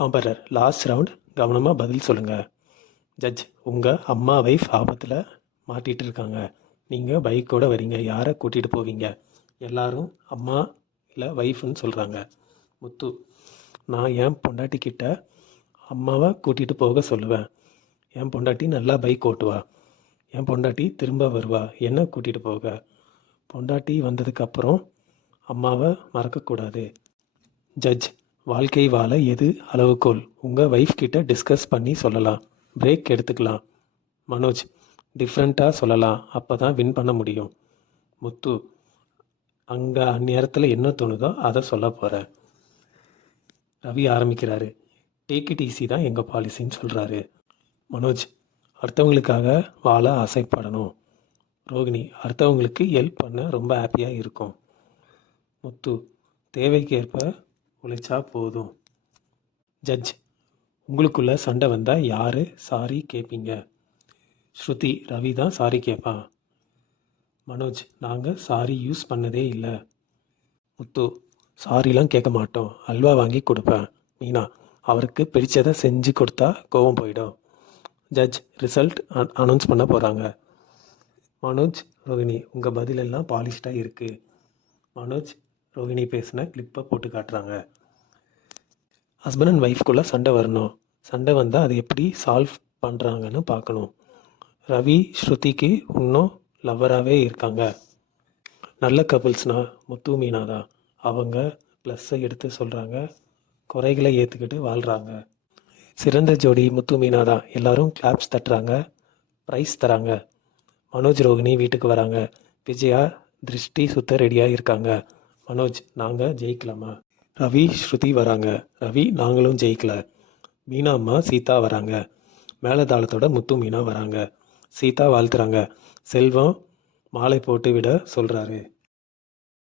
காம்பரர் last round கவனமாக பதில் சொல்லுங்கள். ஜட்ஜ் உங்கள் அம்மா வைஃப் ஆபத்தில் மாட்டிகிட்டு இருக்காங்க. நீங்கள் பைக்கோடு வரீங்க. யாரை கூட்டிகிட்டு போவீங்க? எல்லாரும் அம்மா இல்லை வைஃப்னு சொல்கிறாங்க. முத்து நான் என் பொண்டாட்டிக்கிட்ட அம்மாவை கூட்டிகிட்டு போக சொல்லுவேன். என் பொண்டாட்டி நல்லா பைக் ஓட்டுவா. என் பொண்டாட்டி திரும்ப வருவா என்ன கூட்டிகிட்டு போக. பொண்டாட்டி வந்ததுக்கப்புறம் அம்மாவை மறக்கக்கூடாது. ஜட்ஜ் வாழ்க்கை வாழ எது அளவுகோல்? உங்கள் ஒய்ஃப் கிட்ட டிஸ்கஸ் பண்ணி சொல்லலாம். பிரேக் எடுத்துக்கலாம். மனோஜ் டிஃப்ரெண்ட்டாக சொல்லலாம். அப்போ தான் வின் பண்ண முடியும். முத்து அங்கே அந்நேரத்தில் என்ன தோணுதோ அதை சொல்ல போகிறேன். ரவி ஆரம்பிக்கிறாரு. டேக் இட் ஈஸி தான் எங்கள் பாலிசின்னு சொல்கிறாரு. மனோஜ் அடுத்தவங்களுக்காக வாழ ஆசைப்படணும். ரோகிணி அடுத்தவங்களுக்கு ஹெல்ப் பண்ண ரொம்ப ஹாப்பியாக இருக்கும். முத்து தேவைக்கேற்ப உழைச்சா போதும். ஜட்ஜ் உங்களுக்குள்ள சண்டை வந்தால் யார் சாரி கேட்பீங்க? ஸ்ருதி ரவி தான் சாரி கேட்பான். மனோஜ் நாங்கள் சாரி யூஸ் பண்ணதே இல்லை. முத்து சாரிலாம் கேட்க மாட்டோம். அல்வா வாங்கி கொடுப்பேன். மீனா அவருக்கு பிடிச்சதை செஞ்சு கொடுத்தா கோவம் போயிடும். ஜட்ஜ் ரிசல்ட் அனௌன்ஸ் பண்ண போகிறாங்க. மனோஜ் ரோகிணி உங்கள் பதிலெல்லாம் பாலிஷ்டாக இருக்குது. மனோஜ் ரோகிணி பேசின கிளிப்பை போட்டு காட்டுறாங்க. ஹஸ்பண்ட் அண்ட் ஒய்ஃப்குள்ளே சண்டை வரணும். சண்டை வந்தால் அது எப்படி சால்வ் பண்ணுறாங்கன்னு பார்க்கணும். ரவி ஸ்ருதிக்கு இன்னும் லவ்வராகவே இருக்காங்க. நல்ல கப்புள்ஸ்னால் முத்து மீனா தான். அவங்க ப்ளஸ்ஸை எடுத்து சொல்கிறாங்க, குறைகளை ஏற்றுக்கிட்டு வாழ்கிறாங்க. சிறந்த ஜோடி முத்து மீனா தான். எல்லோரும் கிளாப்ஸ் தட்டுறாங்க, ப்ரைஸ் தராங்க. மனோஜ் ரோகிணி வீட்டுக்கு வராங்க. விஜயா திருஷ்டி சுத்த ரெடியாக இருக்காங்க. மனோஜ் நாங்கள் ஜெயிக்கலாமா? ரவி ஸ்ருதி வராங்க. ரவி நாங்களும் ஜெயிக்கல. மீனா அம்மா சீதா வராங்க. மேலதாளத்தோட முத்து மீனா வராங்க. சீதா வாழ்த்துறாங்க. செல்வம் மாலை போட்டு விட சொல்கிறாரு.